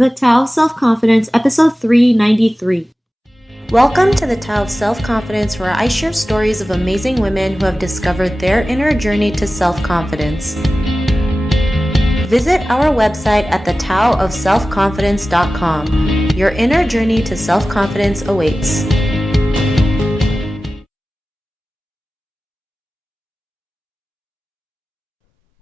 The Tao of Self-Confidence, episode 393. Welcome to the Tao of Self-Confidence, where I share stories of amazing women who have discovered their inner journey to self-confidence. Visit our website at thetaoofselfconfidence.com. Your inner journey to self-confidence awaits.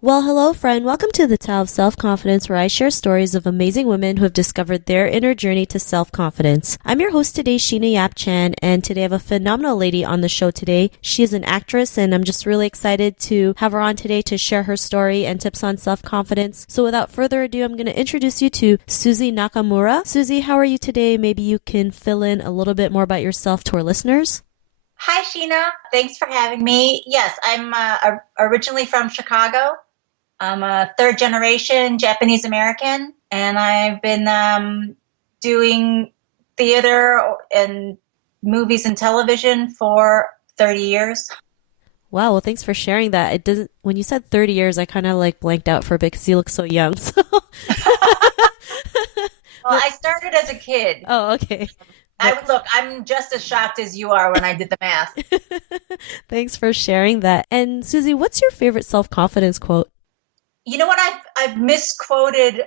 Well, hello friend. Welcome to the Tao of Self-Confidence, where I share stories of amazing women who have discovered their inner journey to self-confidence. I'm your host today, Sheena Yap Chan, and today I have a phenomenal lady on the show today. She is an actress, and I'm just really excited to have her on today to share her story and tips on self-confidence. So without further ado, I'm going to introduce you to Suzy Nakamura. Suzy, how are you today? Maybe you can fill in a little bit more about yourself to our listeners. Hi, Sheena. Thanks for having me. Yes, I'm originally from Chicago. I'm a third generation Japanese American, and I've been doing theater and movies and television for 30 years. Wow, well, thanks for sharing that. It doesn't. When you said 30 years, I kind of like blanked out for a bit because you look so young. So. Well, I started as a kid. Oh, okay. I'm just as shocked as you are when I did the math. Thanks for sharing that. And Suzy, what's your favorite self-confidence quote? You know what? I've misquoted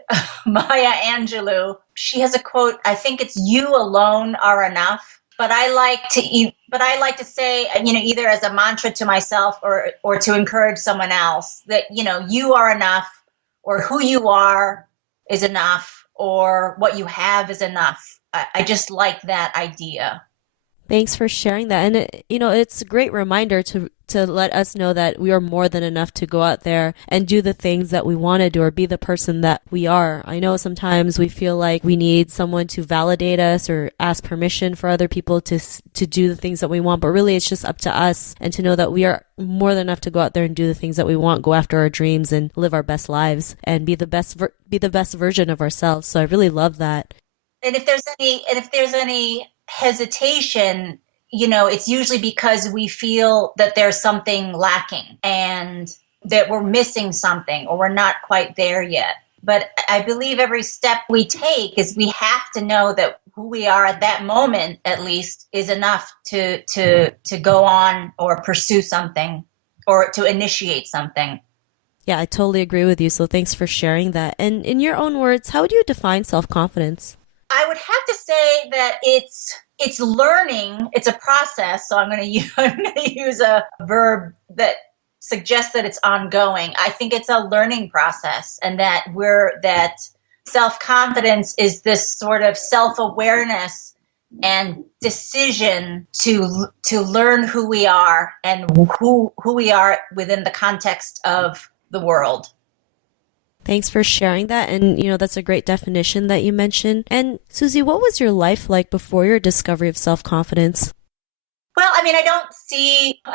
Maya Angelou. She has a quote. I think it's "You alone are enough." But I like to say, either as a mantra to myself or to encourage someone else that you are enough, or who you are is enough, or what you have is enough. I just like that idea. Thanks for sharing that. And it's a great reminder to let us know that we are more than enough to go out there and do the things that we want to do, or be the person that we are. I know sometimes we feel like we need someone to validate us or ask permission for other people to do the things that we want, but really it's just up to us, and to know that we are more than enough to go out there and do the things that we want, go after our dreams and live our best lives and be the best version of ourselves. So I really love that. And if there's any hesitation, it's usually because we feel that there's something lacking and that we're missing something, or we're not quite there yet. But I believe every step we take is we have to know that who we are at that moment, at least, is enough to go on or pursue something or to initiate something. Yeah, I totally agree with you. So thanks for sharing that. And in your own words, how would you define self-confidence? I would have to say that it's learning. It's a process. So I'm going to use a verb that suggests that it's ongoing. I think it's a learning process, and that self-confidence is this sort of self-awareness and decision to learn who we are and who we are within the context of the world. Thanks for sharing that. And, that's a great definition that you mentioned. And Suzy, what was your life like before your discovery of self-confidence? Well, I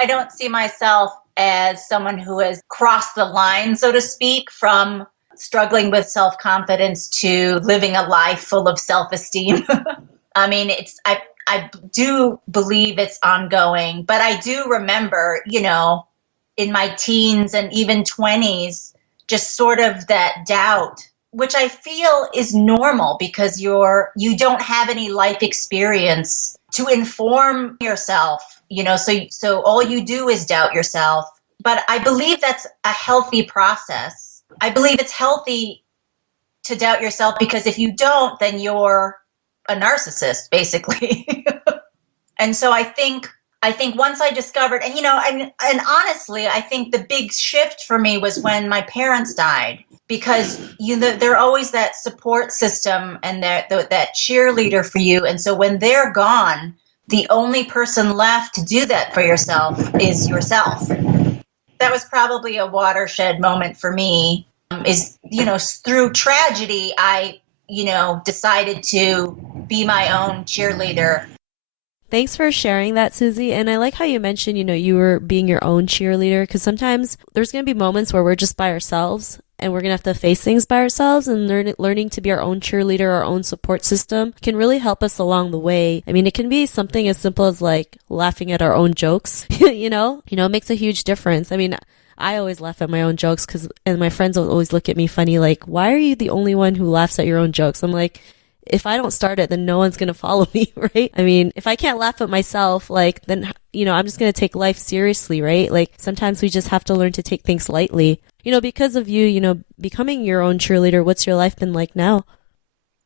don't see myself as someone who has crossed the line, so to speak, from struggling with self-confidence to living a life full of self-esteem. I do believe it's ongoing, but I do remember, in my teens and even 20s, just sort of that doubt, which I feel is normal because you don't have any life experience to inform yourself, so all you do is doubt yourself. But I believe that's a healthy process. I believe it's healthy to doubt yourself, because if you don't, then you're a narcissist, basically. And so I think once I discovered, and honestly, I think the big shift for me was when my parents died, because they're always that support system and that cheerleader for you. And so when they're gone, the only person left to do that for yourself is yourself. That was probably a watershed moment for me. Through tragedy, I decided to be my own cheerleader. Thanks for sharing that, Suzy. And I like how you mentioned, you were being your own cheerleader, because sometimes there's going to be moments where we're just by ourselves and we're going to have to face things by ourselves, and learning to be our own cheerleader, our own support system can really help us along the way. It can be something as simple as like laughing at our own jokes, it makes a huge difference. I always laugh at my own jokes and my friends will always look at me funny, like, why are you the only one who laughs at your own jokes? I'm like, if I don't start it, then no one's going to follow me, right? I mean, if I can't laugh at myself, like, then, I'm just going to take life seriously, right? Like, sometimes we just have to learn to take things lightly. Because of you, becoming your own cheerleader, what's your life been like now?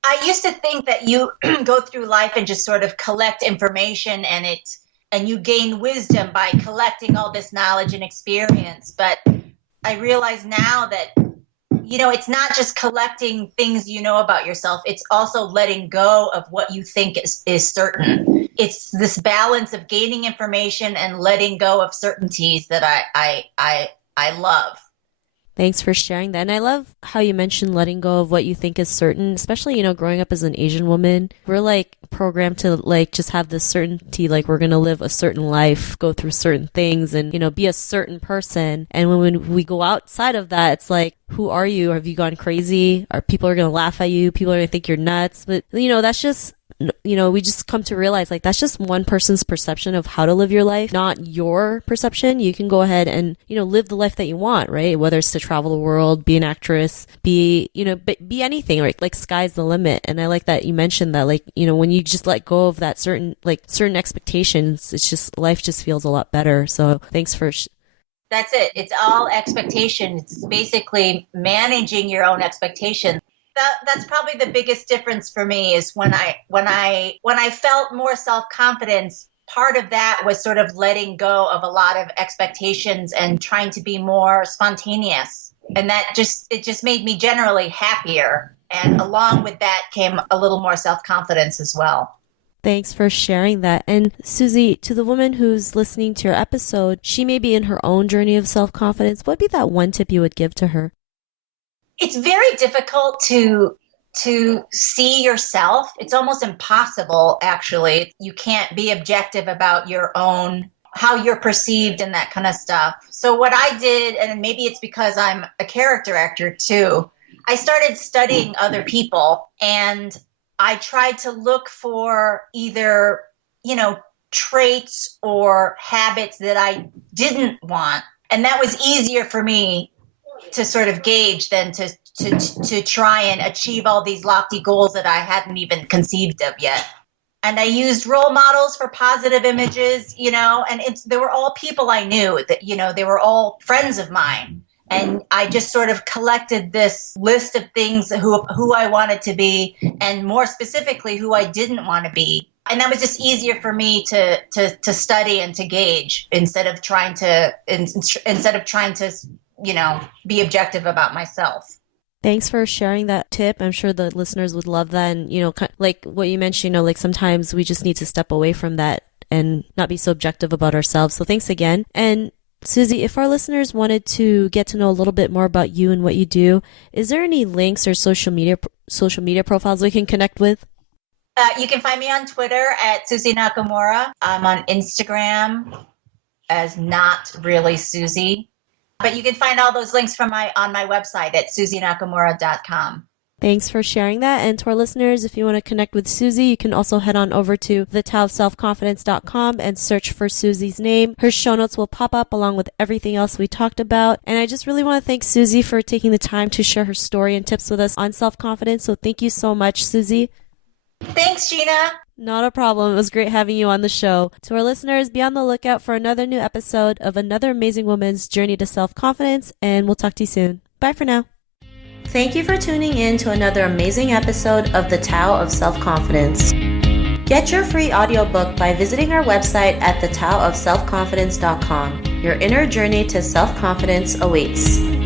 I used to think that you go through life and just sort of collect information and you gain wisdom by collecting all this knowledge and experience. But I realize now that it's not just collecting things about yourself. It's also letting go of what you think is certain. It's this balance of gaining information and letting go of certainties that I love. Thanks for sharing that. And I love how you mentioned letting go of what you think is certain, especially, growing up as an Asian woman. We're like programmed to like just have this certainty, like we're going to live a certain life, go through certain things and, be a certain person. And when we go outside of that, it's like, who are you? Have you gone crazy? Are people are going to laugh at you? People are going to think you're nuts. But, that's just, we just come to realize like that's just one person's perception of how to live your life, not your perception. You can go ahead and, live the life that you want, right? Whether it's to travel the world, be an actress, be anything, right? Like sky's the limit. And I like that you mentioned that, like, when you just let go of that certain expectations, it's just, life just feels a lot better. So thanks for That's it. It's all expectations. It's basically managing your own expectations. That's probably the biggest difference for me is when I felt more self-confidence, part of that was sort of letting go of a lot of expectations and trying to be more spontaneous. And it just made me generally happier. And along with that came a little more self-confidence as well. Thanks for sharing that. And Suzy, to the woman who's listening to your episode, she may be in her own journey of self-confidence. What would be that one tip you would give to her? It's very difficult to see yourself. It's almost impossible, actually. You can't be objective about your own, how you're perceived and that kind of stuff. So what I did, and maybe it's because I'm a character actor too, I started studying other people and I tried to look for either, traits or habits that I didn't want. And that was easier for me to sort of gauge than to try and achieve all these lofty goals that I hadn't even conceived of yet. And I used role models for positive images, and they were all people I knew that, they were all friends of mine. And I just sort of collected this list of things who I wanted to be, and more specifically, who I didn't want to be. And that was just easier for me to study and to gauge instead of trying to be objective about myself. Thanks for sharing that tip. I'm sure the listeners would love that. And, like what you mentioned, like sometimes we just need to step away from that and not be so objective about ourselves. So thanks again. And Suzy, if our listeners wanted to get to know a little bit more about you and what you do, is there any links or social media profiles we can connect with? You can find me on Twitter at Suzy Nakamura. I'm on Instagram as Not Really Suzy. But you can find all those links on my website at suzynakamura.com. Thanks for sharing that. And to our listeners, if you want to connect with Suzy, you can also head on over to thetaoofselfconfidence.com and search for Suzy's name. Her show notes will pop up along with everything else we talked about. And I just really want to thank Suzy for taking the time to share her story and tips with us on self-confidence. So thank you so much, Suzy. Thanks, Gina. Not a problem. It was great having you on the show. To our listeners, be on the lookout for another new episode of another amazing woman's journey to self-confidence, and we'll talk to you soon. Bye for now. Thank you for tuning in to another amazing episode of The Tao of Self-Confidence. Get your free audiobook by visiting our website at thetaoofselfconfidence.com. Your inner journey to self-confidence awaits.